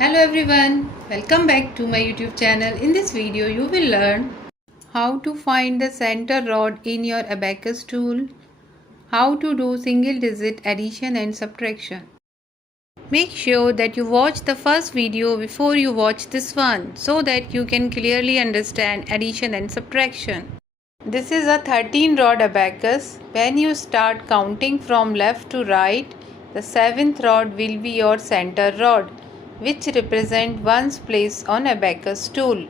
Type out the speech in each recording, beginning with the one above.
Hello everyone, welcome back to my YouTube channel. In this video you will learn how to find the center rod in your abacus tool, how to do single digit addition and subtraction. Make sure that you watch the first video before you watch this one so that you can clearly understand addition and subtraction. This is a 13 rod abacus. When you start counting from left to right, the 7th rod will be your center rod, which represent one's place on abacus tool.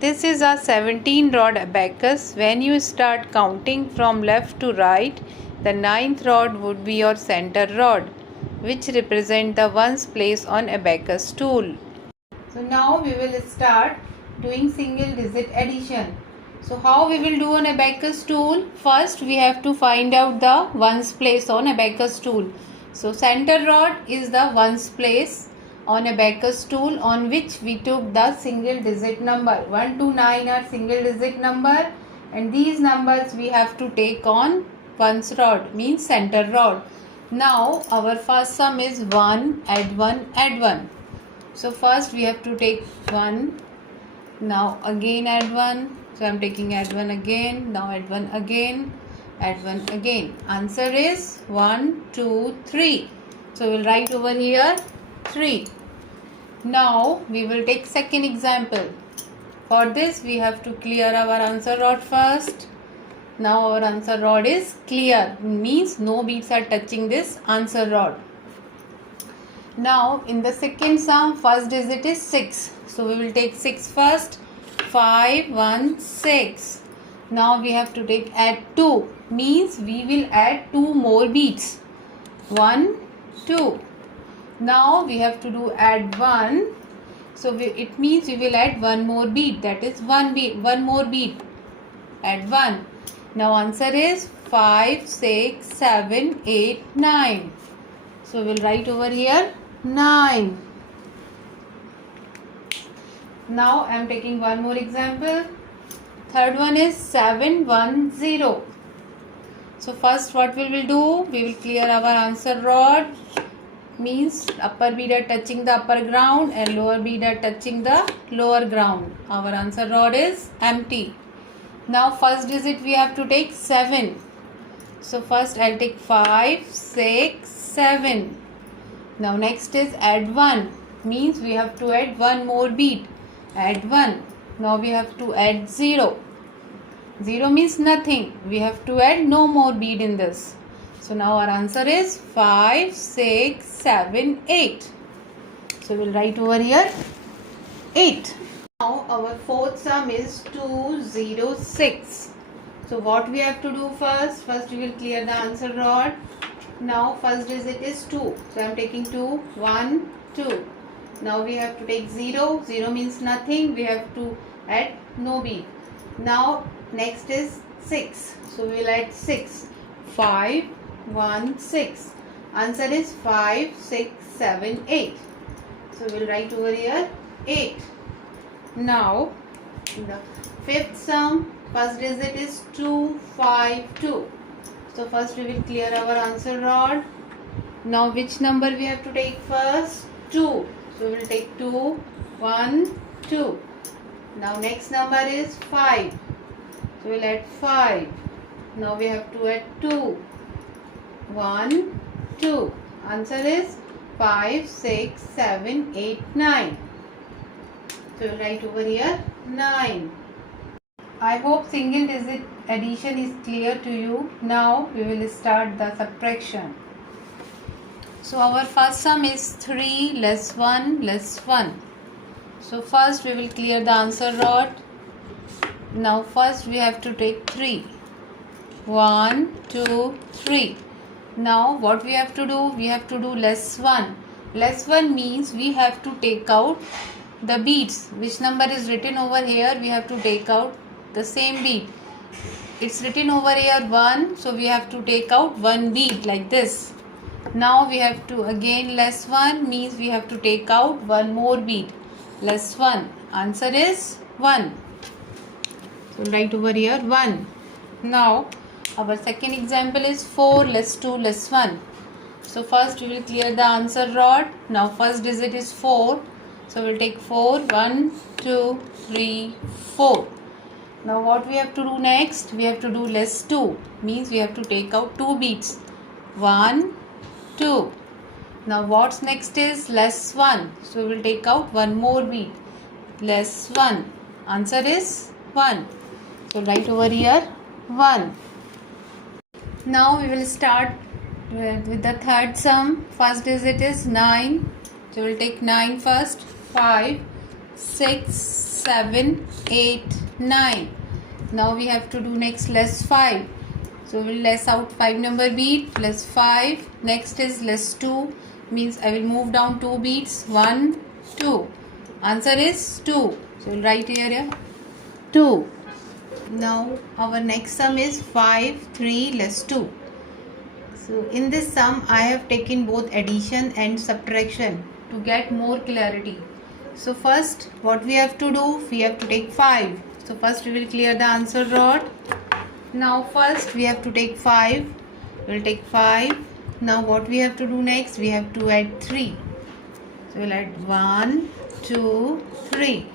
This is a 17 rod abacus. When you start counting from left to right, the 9th rod would be your center rod, which represent the one's place on abacus tool. So now we will start doing single digit addition. So how we will do on abacus tool? First we have to find out the ones place on abacus tool. So center rod is the ones place on abacus tool on which we took the single digit number. 1 to 9 are single digit number, and these numbers we have to take on ones rod, means center rod. Now our first sum is 1, add 1, add 1. So first we have to take 1. Now again add 1. So I am taking add 1 again. Now add 1 again. Add 1 again. Answer is 1, 2, 3. So we will write over here 3. Now we will take second example. For this we have to clear our answer rod first. Now our answer rod is clear. Means no beads are touching this answer rod. Now in the second sum, first digit is 6. So we will take 6 first. 5, 1, 6. Now we have to take add 2. Means we will add 2 more beads. 1, 2. Now we have to do add 1. So it means we will add 1 more bead. That is 1 more bead. Add 1. Now answer is 5, 6, 7, 8, 9. So we will write over here 9. Now I am taking one more example. Third one is 7, 1, 0. So first what we will do? We will clear our answer rod. Means upper bead are touching the upper ground and lower bead are touching the lower ground. Our answer rod is empty. Now first digit we have to take 7. So first I'll take 5, 6, 7. Now next is add 1. Means we have to add 1 more bead. Add 1. Now we have to add 0. 0 means nothing. We have to add no more bead in this. So now our answer is 5, 6, 7, 8. So we'll write over here 8. Now our fourth sum is 2, 0, 6. So what we have to do first? First we will clear the answer rod. Now first digit is 2. So I am taking 2, 1, 2. Now we have to take 0. 0 means nothing. We have to add no bead. Now next is 6. So we will add 6. 5, 1, 6. Answer is 5, 6, 7, 8. So we will write over here 8. Now in the fifth sum, first digit is 2, 5, 2. So first we will clear our answer rod. Now which number we have to take first? 2. So we will take 2, 1, 2. Now next number is 5. So we will add 5. Now we have to add 2. 1, 2. Answer is 5, 6, 7, 8, 9. So we will write over here 9. I hope single digit addition is clear to you. Now we will start the subtraction. So our first sum is 3 less 1 less 1. So first we will clear the answer rod. Now first we have to take 3. 1, 2, 3. Now what we have to do? We have to do less 1. Less 1 means we have to take out the beads. Which number is written over here? We have to take out the same bead. It's written over here 1. So we have to take out 1 bead like this. Now we have to again less 1 means we have to take out 1 more bead. Less 1. Answer is 1. So write over here 1. Now our second example is 4 less 2 less 1. So first we will clear the answer rod. Now first digit is 4. So we'll take 4. 1, 2, 3, 4. Now what we have to do next? We have to do less 2. Means we have to take out 2 beats. 1, 2. Now what's next is less 1. So we will take out one more beat. Less 1. Answer is 1. So write over here 1. Now we will start with the third sum. First digit is 9. So we will take 9 first. 5, 6, 7, 8, 9. Now we have to do next less 5. So we will less out 5 number beat. Less 5. Next is less 2. Means I will move down 2 beats. 1, 2. Answer is 2. So we will write here 2. Now our next sum is 5, 3 less 2. So in this sum I have taken both addition and subtraction to get more clarity. So first what we have to do, we have to take 5. So first we will clear the answer rod. Now first we have to take 5. We will take 5. Now what we have to do next, we have to add 3. So we will add 1, 2, 3.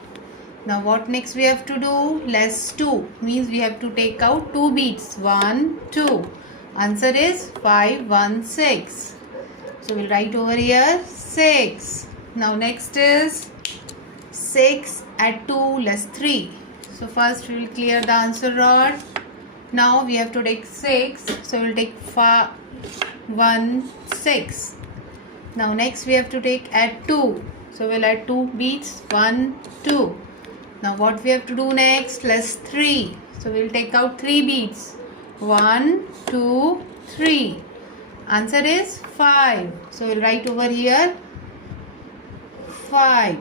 Now what next we have to do, less 2 means we have to take out 2 beats. 1, 2. Answer is 5, 1, 6. So we will write over here 6. Now next is 6 add 2 less 3. So first we will clear the answer rod. Now we have to take 6. So we will take 1, 6. Now next we have to take add 2. So we will add 2 beats. 1, 2. Now what we have to do next, less 3. So we will take out 3 beats. 1, 2, 3. Answer is 5. So we will write over here 5.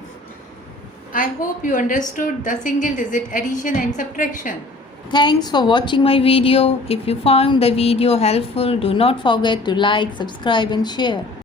I hope you understood the single digit addition and subtraction. Thanks for watching my video. If you found the video helpful, do not forget to like, subscribe and share.